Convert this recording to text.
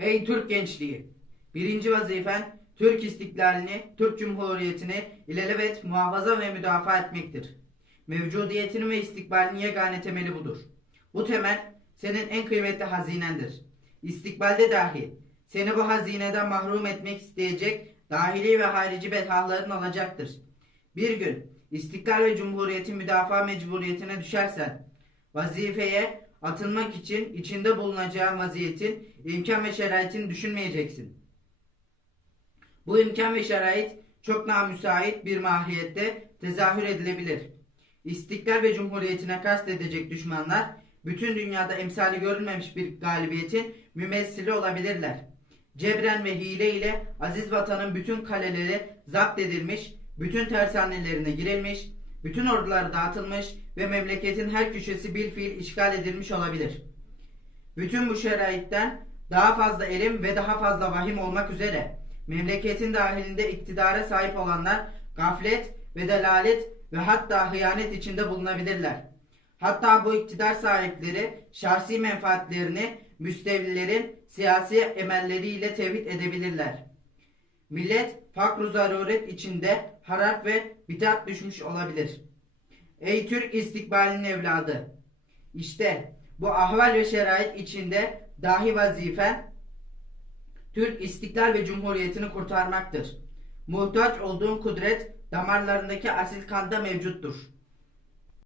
Ey Türk gençliği! Birinci vazifen Türk istiklalini, Türk Cumhuriyeti'ni ilelebet muhafaza ve müdafaa etmektir. Mevcudiyetinin ve istikbalinin yegane temeli budur. Bu temel senin en kıymetli hazinendir. İstikbalde dahi seni bu hazineden mahrum etmek isteyecek dahili ve harici bedhaların olacaktır. Bir gün istiklal ve cumhuriyetin müdafaa mecburiyetine düşersen, vazifeye atılmak için içinde bulunacağın vaziyetin imkan ve şeraitini düşünmeyeceksin. Bu imkan ve şerait çok namüsait bir mahiyette tezahür edilebilir. İstiklal ve cumhuriyetine kastedecek düşmanlar bütün dünyada emsali görülmemiş bir galibiyetin mümessili olabilirler. Cebren ve hile ile aziz vatanın bütün kaleleri zapt edilmiş, bütün tersanelerine girilmiş, bütün ordular dağıtılmış ve memleketin her köşesi bir fiil işgal edilmiş olabilir. Bütün bu şeraitten daha fazla elim ve daha fazla vahim olmak üzere memleketin dahilinde iktidara sahip olanlar gaflet ve delalet ve hatta hıyanet içinde bulunabilirler. Hatta bu iktidar sahipleri şahsi menfaatlerini müstevlilerin siyasi emelleriyle tevhid edebilirler. Millet fakr zaruret içinde harap ve bidat düşmüş olabilir. Ey Türk istikbalinin evladı! İşte bu ahval ve şerait içinde dahi vazifen Türk istiklal ve cumhuriyetini kurtarmaktır. Muhtaç olduğun kudret damarlarındaki asil kanda mevcuttur.